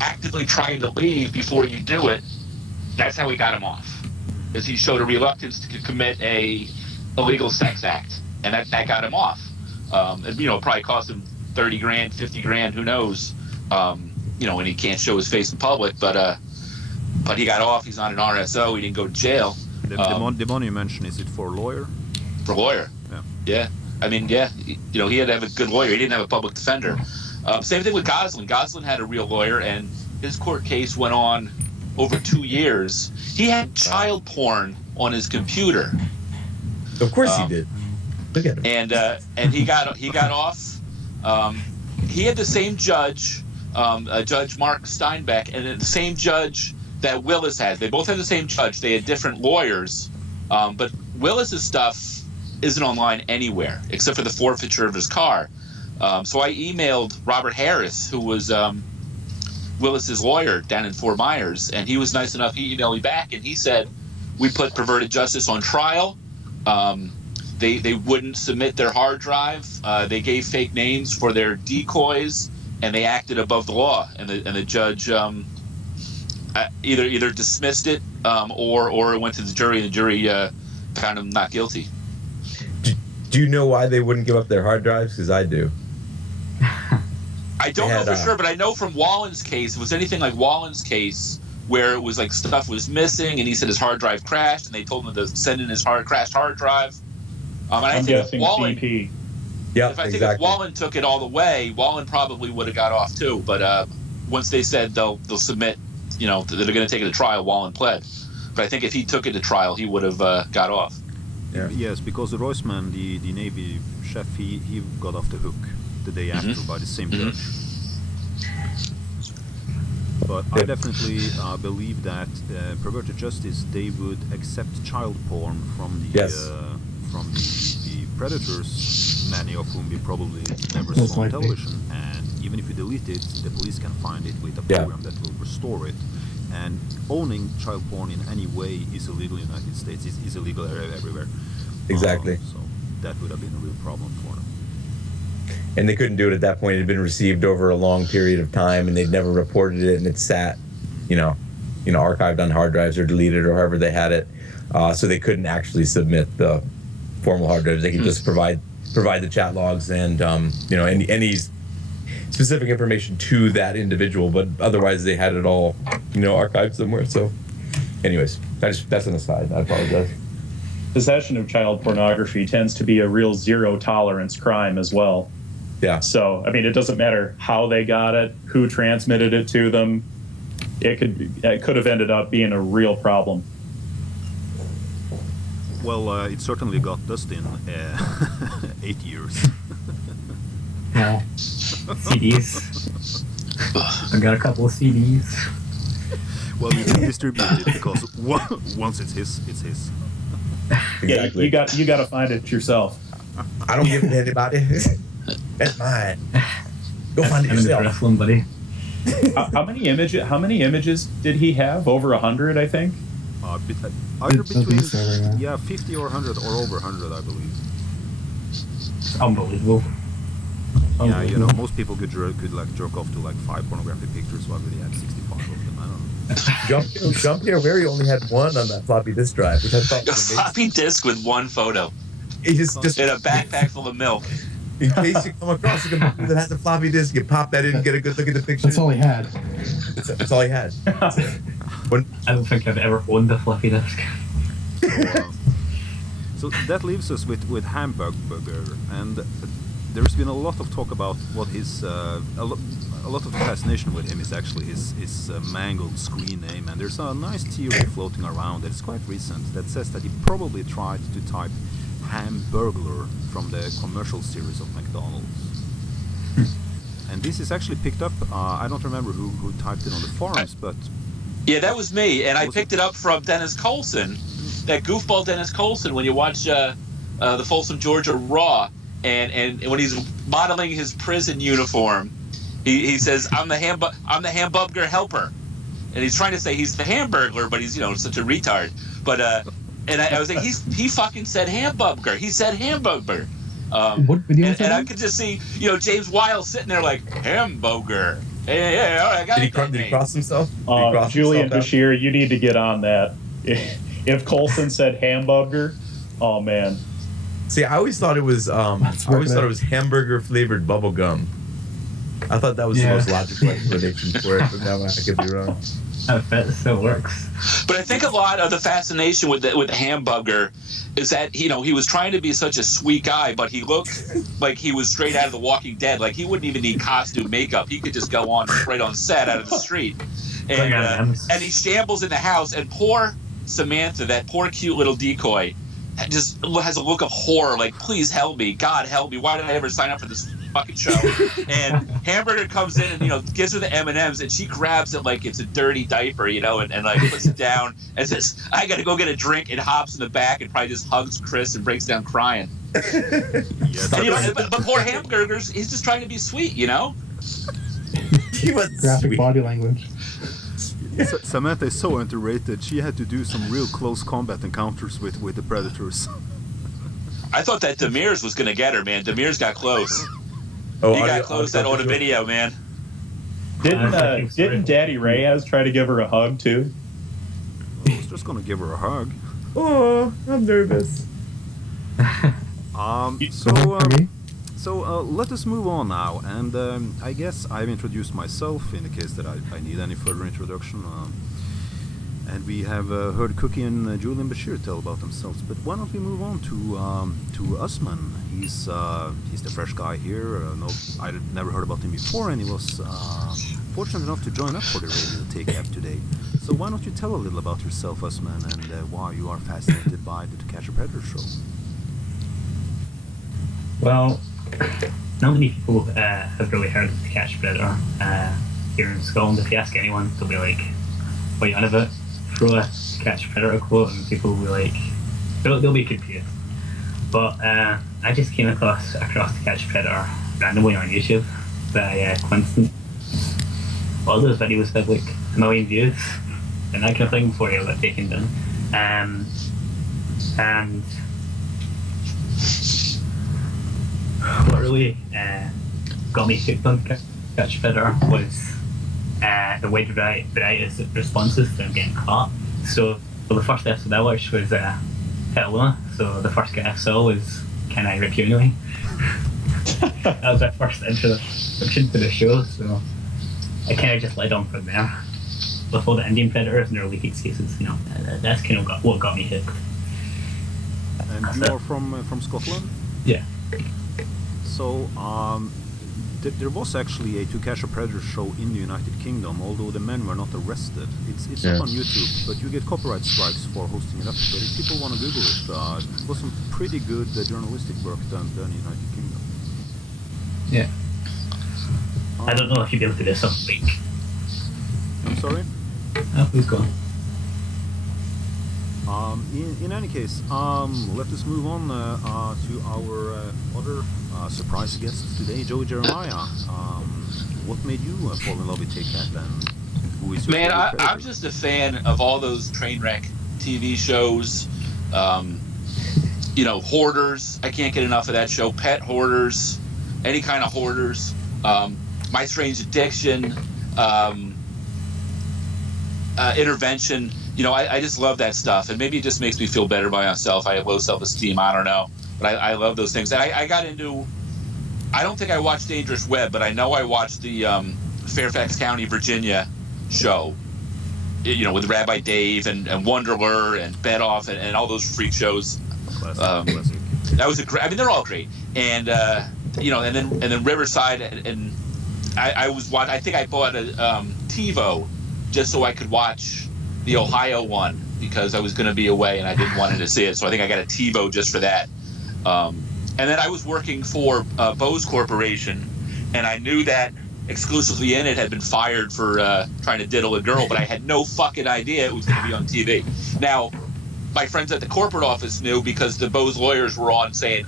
actively trying to leave before you do it, that's how we got him off. Because he showed a reluctance to commit a illegal sex act, and that got him off. It probably cost him $30,000, $50,000, who knows? And he can't show his face in public, but he got off. He's not an RSO. He didn't go to jail. The money you mentioned, is it for a lawyer? For a lawyer. Yeah. I mean, yeah. He had to have a good lawyer. He didn't have a public defender. Same thing with Goslin. Goslin had a real lawyer, and his court case went on over 2 years. He had child porn on his computer. Of course he did. Look at him. And he got off. He had the same judge, Judge Mark Steinbeck, and the same judge that Willis had. They both had the same judge. They had different lawyers, but Willis's stuff isn't online anywhere except for the forfeiture of his car. So I emailed Robert Harris, who was Willis's lawyer down in Fort Myers, and he was nice enough. He emailed me back, and he said, we put Perverted Justice on trial. They wouldn't submit their hard drive. They gave fake names for their decoys, and they acted above the law. And the judge either dismissed it or it went to the jury, and the jury found him not guilty. Do you know why they wouldn't give up their hard drives? Because I do. I don't know for sure, but I know from Wallen's case, if it was anything like Wallen's case, where it was like stuff was missing, and he said his hard drive crashed, and they told him to send in his crashed hard drive. And I'm guessing BP. Yeah, if Wallen took it all the way, Wallen probably would have got off too. But once they said they'll submit, that they're going to take it to trial, Wallen pled. But I think if he took it to trial, he would have got off. Yeah. Yes, because the Roisman, the Navy chef, he got off the hook the day after by the same judge. But I definitely believe that Perverted Justice, they would accept child porn from the predators, many of whom we probably never saw on television. And even if you delete it, the police can find it with a program that will restore it. And owning child porn in any way is illegal in the United States. It's illegal everywhere. Exactly. So that would have been a real problem for them. And they couldn't do it at that point. It had been received over a long period of time, and they'd never reported it, and it sat, archived on hard drives or deleted or however they had it. So they couldn't actually submit the formal hard drives. They could just provide the chat logs and any specific information to that individual, but otherwise they had it all archived somewhere. So anyways, that's an aside. I apologize. Possession of child pornography tends to be a real zero tolerance crime as well. Yeah. So I mean, it doesn't matter how they got it, who transmitted it to them. It could have ended up being a real problem. Well, it certainly got Dustin 8 years. Yeah. CDs. I got a couple of CDs. Well, you can distribute it because once it's his, it's his. Exactly. Yeah, you got to find it yourself. I don't give it to anybody. That's mine. Go find it yourself. Wrestling, buddy. How many images did he have? Over 100, I think. Either between 50 or 100 or over 100, I believe. It's unbelievable. Yeah, most people could jerk off to 5 pornographic pictures, while they had 65 of them. I don't know. Jean-Pierre Very only had one on that floppy disk drive, which I thought was amazing. A floppy disk with one photo. He just in a backpack full of milk. In case you come across a computer that has a floppy disk, you pop that in, get a good look at the picture. That's all he had. That's all he had. I don't think I've ever owned a floppy disk. So that leaves us with Hamburger, and there's been a lot of talk about what his a lot of the fascination with him is actually his mangled screen name, and there's a nice theory floating around that is quite recent that says that he probably tried to type Hamburglar from the commercial series of McDonald's. And this is actually picked up, I don't remember who typed it on the forums, but... Yeah, that was me, and I picked it up from Dennis Colson, that goofball Dennis Colson, when you watch the Folsom, Georgia Raw, and when he's modeling his prison uniform, he says, I'm the Hamburger helper. And he's trying to say he's the Hamburglar, but he's, such a retard. But, and I was like, he fucking said Hamburger. He said Hamburger. And I could just see, James Wiles sitting there like, Hamburger. Yeah, all right, I got Did he cross himself? Julian Bashir, you need to get on that. If Coulson said hamburger, oh man. See, I always thought it was hamburger flavored bubble gum. I thought that was the most logical explanation for it, but now I could be wrong. I bet it still works. But I think a lot of the fascination with the hamburger is that he was trying to be such a sweet guy, but he looked like he was straight out of The Walking Dead. Like he wouldn't even need costume makeup; he could just go on right on set out of the street. And he shambles in the house, and poor Samantha, that poor cute little decoy, just has a look of horror. Like, please help me, God help me! Why did I ever sign up for this fucking show? And Hamburger comes in and gives her the M&Ms, and she grabs it like it's a dirty diaper, and like puts it down and says, "I gotta go get a drink," and hops in the back and probably just hugs Chris and breaks down crying. Yes. And, but poor Hamburgers, he's just trying to be sweet, He was Graphic sweet. body language. Samantha is so underrated. She had to do some real close combat encounters with the predators. I thought that Demir's was gonna get her, man. Demir's got close. Oh, He got close on a video, man. Didn't Daddy Reyes try to give her a hug too? I was just gonna give her a hug. Oh, I'm nervous. So let us move on now, and I guess I've introduced myself in the case that I need any further introduction. And we have heard Cookie and Julian Bashir tell about themselves, but why don't we move on to Usman? He's the fresh guy here. I'd never heard about him before, and he was fortunate enough to join up for the radio TCAP today. So why don't you tell a little about yourself, Usman, and why you are fascinated by the To Catch a Predator show? Well, not many people have really heard of To Catch a Predator here in Scotland. If you ask anyone, they'll be like, "What are you on about?" Throw a To Catch a Predator quote, and people will be like, they'll be confused. But I just came across To Catch a Predator randomly on YouTube by coincidence. A lot of those videos have like 1 million views and that kind of thing before they got taken down. And what really got me hooked on To Catch a Predator was the wide variety of responses to them getting caught. So the first episode I watched was Petaluma, so the first guy I saw was "Can I rip you anyway?" That was my first introduction to the show, so I kind of just led on from there. With all the Indian predators and their leaky cases, that's kind of what got me hooked. And you are from Scotland? Yeah. So, there was actually a To Catch a Predator show in the United Kingdom, although the men were not arrested. It's up on YouTube, but you get copyright strikes for hosting it up. But if people want to Google it, it was some pretty good journalistic work done in the United Kingdom. Yeah. I don't know if you'd be able to do something like... I'm sorry? Oh, please go on. In any case, let us move on to our other surprise guest today, JoeyJeremiah. What made you fall in love with TCAP, and who is your Man, favorite predator? I'm just a fan of all those train wreck TV shows. Hoarders. I can't get enough of that show. Pet hoarders, any kind of hoarders. My Strange Addiction, Intervention. I just love that stuff, and maybe it just makes me feel better by myself. I have low self-esteem. I don't know, but I love those things. And I got into. I don't think I watched Dangerous Web, but I know I watched the Fairfax County, Virginia show. With Rabbi Dave and Wanderer and Bet Off and all those freak shows. Classic. That was a great. I mean, they're all great. And and then Riverside and I was watching. I think I bought a TiVo just so I could watch the Ohio one because I was going to be away and I didn't want to see it. So I think I got a TiVo just for that. And then I was working for Bose Corporation, and I knew that exclusively in it had been fired for trying to diddle a girl, but I had no fucking idea it was going to be on TV. Now, my friends at the corporate office knew because the Bose lawyers were on saying,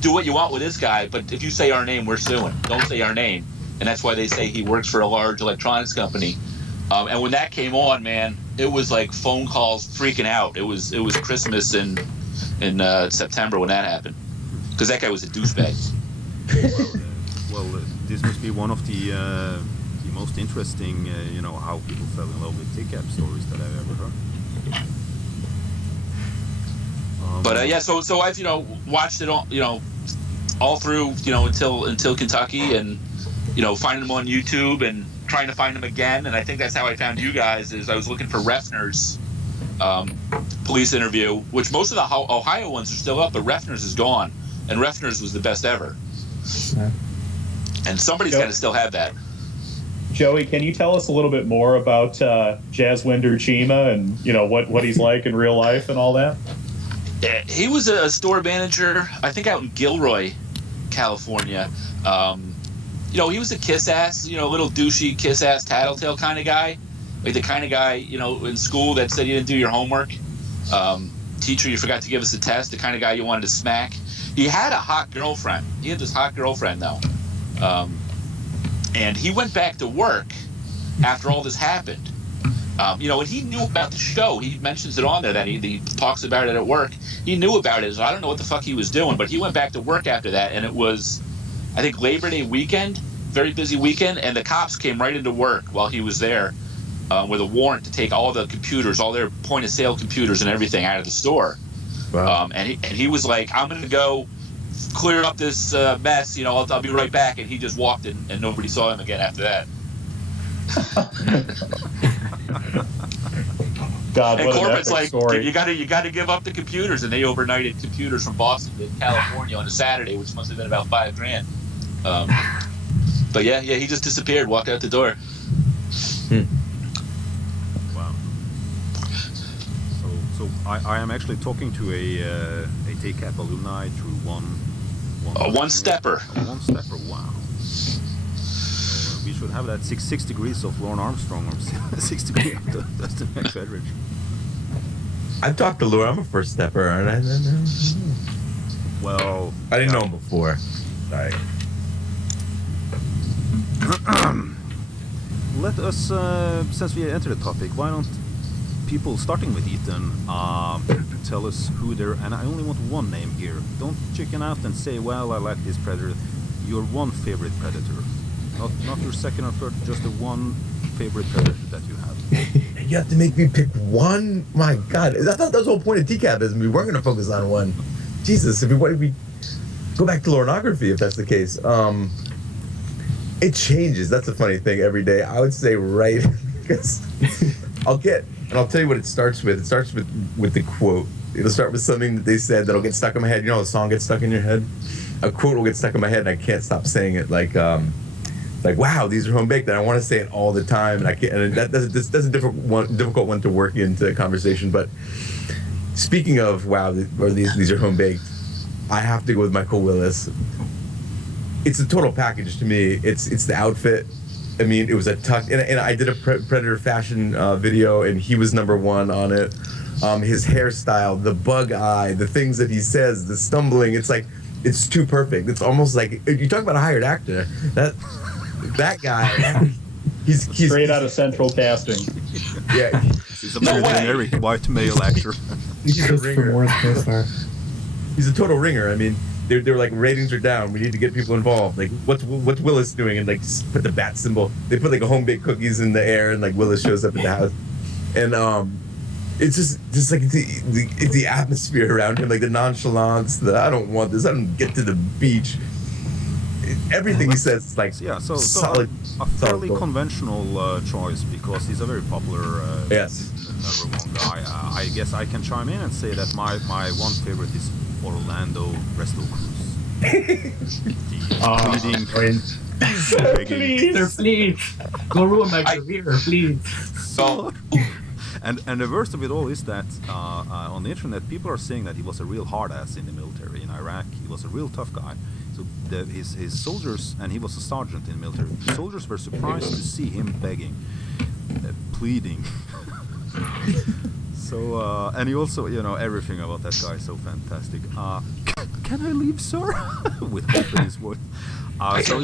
do what you want with this guy, but if you say our name, we're suing. Don't say our name. And that's why they say he works for a large electronics company. And when that came on, man, it was like phone calls freaking out. It was Christmas in September when that happened. Because that guy was a douchebag. Well, this must be one of the most interesting, how people fell in love with TCAP stories that I've ever heard. But so I've watched it all through until Kentucky, and finding them on YouTube and trying to find them again. And I think that's how I found you guys. Is I was looking for Refner's police interview, which most of the Ohio ones are still up, but Refner's is gone, and Refner's was the best ever. Yeah. And somebody's got to still have that. Joey, can you tell us a little bit more about Jaswinder Chima and what he's like in real life and all that? Yeah, he was a store manager, I think, out in Gilroy, California. He was a kiss-ass, little douchey, kiss-ass, tattletale kind of guy. Like the kind of guy, in school that said you didn't do your homework. Teacher, you forgot to give us a test. The kind of guy you wanted to smack. He had a hot girlfriend. He had this hot girlfriend, though. And he went back to work after all this happened. And he knew about the show. He mentions it on there that he talks about it at work. He knew about it, so I don't know what the fuck he was doing, but he went back to work after that, and it was, I think, Labor Day weekend, very busy weekend, and the cops came right into work while he was there with a warrant to take all the computers, all their point-of-sale computers and everything out of the store. Wow. And he was like, I'm going to go clear up this mess, I'll be right back, and he just walked in, and nobody saw him again after that. God, And what an corporate's epic like, story. you got to give up the computers, and they overnighted computers from Boston to California on a Saturday, which must have been about $5,000. But yeah, he just disappeared, walked out the door. Wow. So I am actually talking to a TCAP alumni through one One-stepper. One stepper. Wow. We should have that 6 degrees of Lorne Armstrong or 6 degrees of Dustin McFedridge. I've talked to Lou. I'm a first stepper, aren't I? Well, I didn't know him before. Sorry. Let us, since we entered the topic, why don't people, starting with Ethan, tell us who they're, and I only want one name here. Don't chicken out and say, well, I like this predator. Your one favorite predator. Not your second or third, just the one favorite predator that you have. You have to make me pick one? My God. I thought that was the whole point of TCAP is we weren't going to focus on one. Jesus, if we go back to lornography, if that's the case. It changes. That's a funny thing every day. I would say right, because I'll tell you what it starts with. It starts with the quote. It'll start with something that they said that'll get stuck in my head. The song gets stuck in your head? A quote will get stuck in my head and I can't stop saying it, like wow, these are home baked, and I want to say it all the time, and I can't. And that's a difficult one to work into conversation. But speaking of wow, these are home baked, I have to go with Michael Willis. It's a total package to me. It's the outfit. I mean, it was a tuck, and I did a Predator fashion video, and he was #1 on it. His hairstyle, the bug eye, the things that he says, the stumbling. It's too perfect. It's almost like you talk about a hired actor. That guy, he's straight out of Central Casting. Yeah, he's a very generic white male actor. He's a Just ringer. for more co-star. He's a total ringer. I mean, they're like, ratings are down. We need to get people involved. Like, what's Willis doing? And put the bat symbol. They put a home baked cookies in the air, and Willis shows up at the house. And it's just like the atmosphere around him, the nonchalance. I don't want this. I don't get to the beach. Everything he says is solid. A fairly conventional choice, because he's a very popular yes. #1 guy. I guess I can chime in and say that my one favorite is Orlando Resto Cruz. Please, go ruin my career, please. So, and the worst of it all is that on the internet, people are saying that he was a real hard ass in the military in Iraq. He was a real tough guy. So his soldiers, and he was a sergeant in the military, the soldiers were surprised to see him begging, pleading. So, and he also, everything about that guy is so fantastic. Can I leave, sir? With hope in his voice. So,